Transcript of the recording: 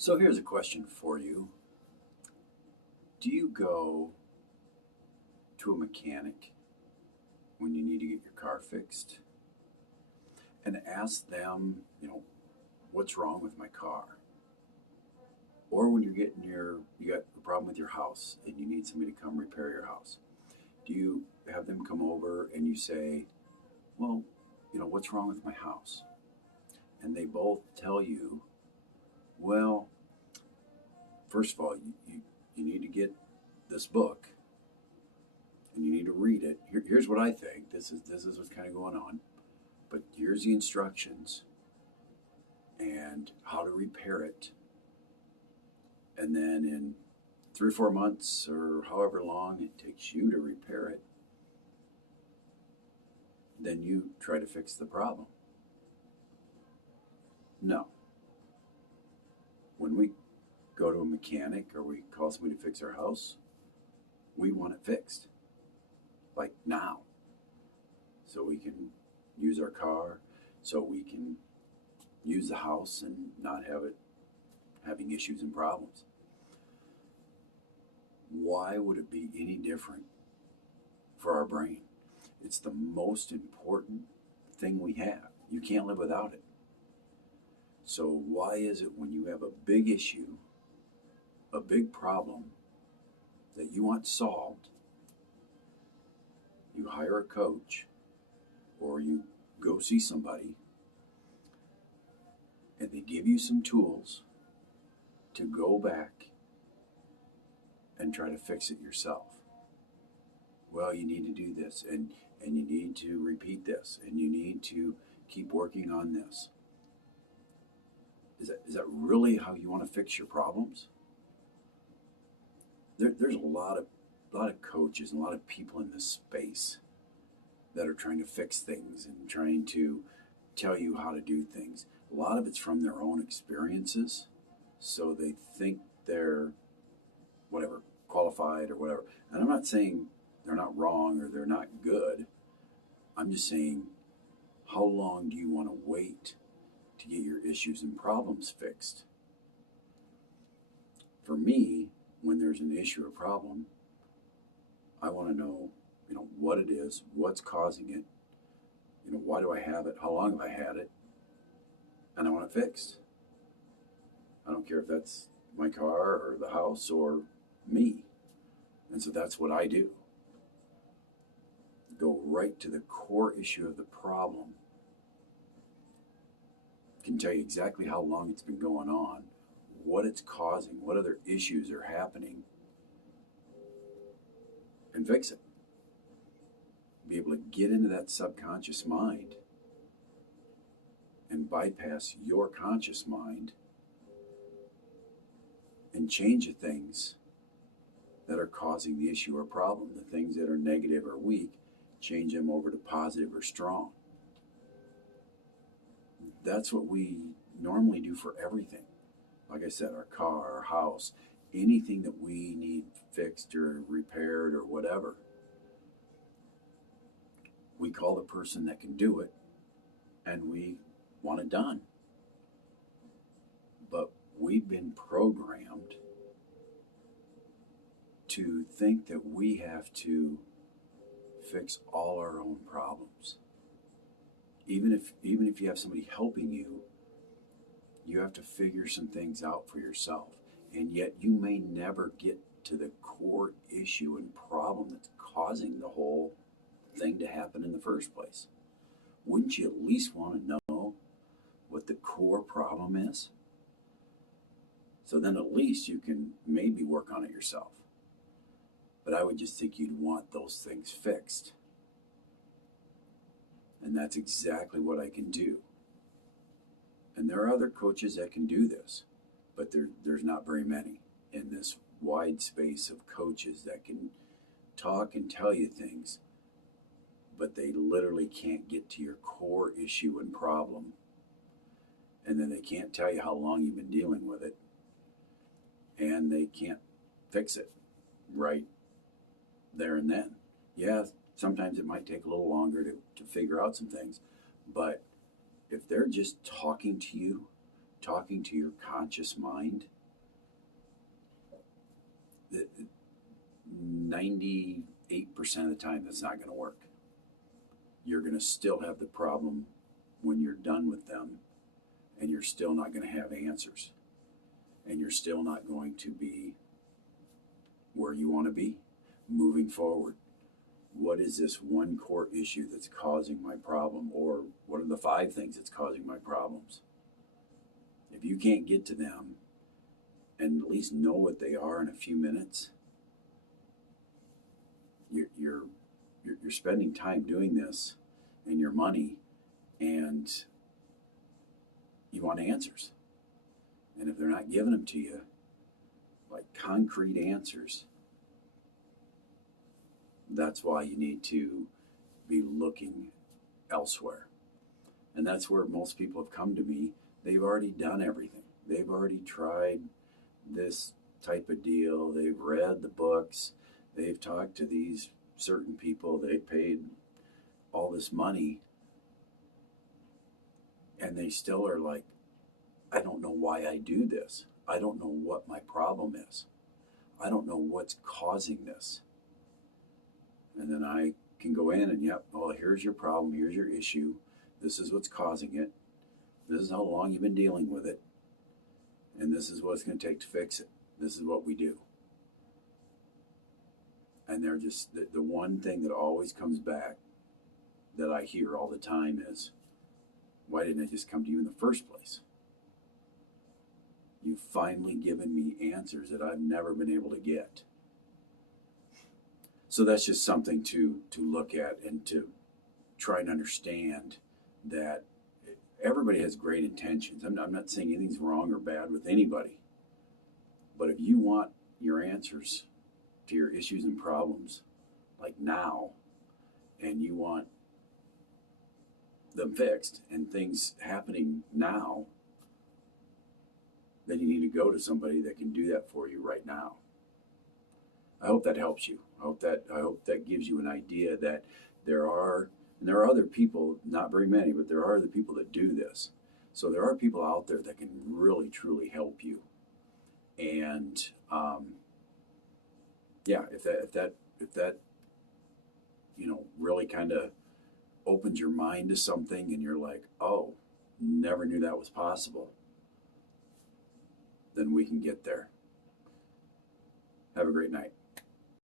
So here's a question for you. Do you go to a mechanic when you need to get your car fixed and ask them, what's wrong with my car? Or when you got a problem with your house and you need somebody to come repair your house, do you have them come over and you say, well, what's wrong with my house? And they both tell you, well, first of all, you need to get this book and you need to read it. Here's what I think. This is what's kind of going on. But here's the instructions and how to repair it. And then in 3 or 4 months or however long it takes you to repair it, then you try to fix the problem. No. When we go to a mechanic or we call somebody to fix our house, we want it fixed. Like now. So we can use our car, so we can use the house and not have it having issues and problems. Why would it be any different for our brain? It's the most important thing we have. You can't live without it. So why is it when you have a big issue, a big problem that you want solved, you hire a coach or you go see somebody and they give you some tools to go back and try to fix it yourself? Well, you need to do this and you need to repeat this and you need to keep working on this. Is that really how you want to fix your problems? There's a lot of coaches and a lot of people in this space that are trying to fix things and trying to tell you how to do things. A lot of it's from their own experiences, so they think they're qualified or whatever. And I'm not saying they're not wrong or they're not good. I'm just saying, how long do you want to wait to get your issues and problems fixed? For me, when there's an issue or problem, I want to know, what it is, what's causing it, why do I have it, how long have I had it, and I want it fixed. I don't care if that's my car or the house or me. And so that's what I do. Go right to the core issue of the problem. Can tell you exactly how long it's been going on, what it's causing, what other issues are happening, and fix it. Be able to get into that subconscious mind and bypass your conscious mind and change the things that are causing the issue or problem. The things that are negative or weak, change them over to positive or strong. That's what we normally do for everything. Like I said, our car, our house, anything that we need fixed or repaired or whatever. We call the person that can do it and we want it done. But we've been programmed to think that we have to fix all our own problems. Even if you have somebody helping you, you have to figure some things out for yourself. And yet you may never get to the core issue and problem that's causing the whole thing to happen in the first place. Wouldn't you at least want to know what the core problem is? So then at least you can maybe work on it yourself. But I would just think you'd want those things fixed. And that's exactly what I can do. And there are other coaches that can do this, but there's not very many in this wide space of coaches that can talk and tell you things, but they literally can't get to your core issue and problem. And then they can't tell you how long you've been dealing with it. And they can't fix it right there and then. Yeah, sometimes it might take a little longer to figure out some things, but if they're just talking to you talking to your conscious mind, 98% of the time that's not going to work. You're going to still have the problem when you're done with them, and you're still not going to have answers, and you're still not going to be where you want to be moving forward. What is this one core issue that's causing my problem? Or what are the 5 things that's causing my problems? If you can't get to them and at least know what they are in a few minutes, you're spending time doing this and your money, and you want answers. And if they're not giving them to you, like concrete answers, that's why you need to be looking elsewhere. And that's where most people have come to me. They've already done everything. They've already tried this type of deal. They've read the books. They've talked to these certain people. They paid all this money. And they still are like, I don't know why I do this. I don't know what my problem is. I don't know what's causing this. And then I can go in and, yep, well, here's your problem. Here's your issue. This is what's causing it. This is how long you've been dealing with it. And this is what it's going to take to fix it. This is what we do. And they're just, the one thing that always comes back that I hear all the time is, why didn't I just come to you in the first place? You've finally given me answers that I've never been able to get. So that's just something to look at and to try and understand that everybody has great intentions. I'm not saying anything's wrong or bad with anybody. But if you want your answers to your issues and problems, like now, and you want them fixed and things happening now, then you need to go to somebody that can do that for you right now. I hope that helps you. I hope that gives you an idea that there are other people, not very many, but there are other people that do this. So there are people out there that can really, truly help you. And yeah, if that really kind of opens your mind to something, and you're like, oh, never knew that was possible, then we can get there. Have a great night.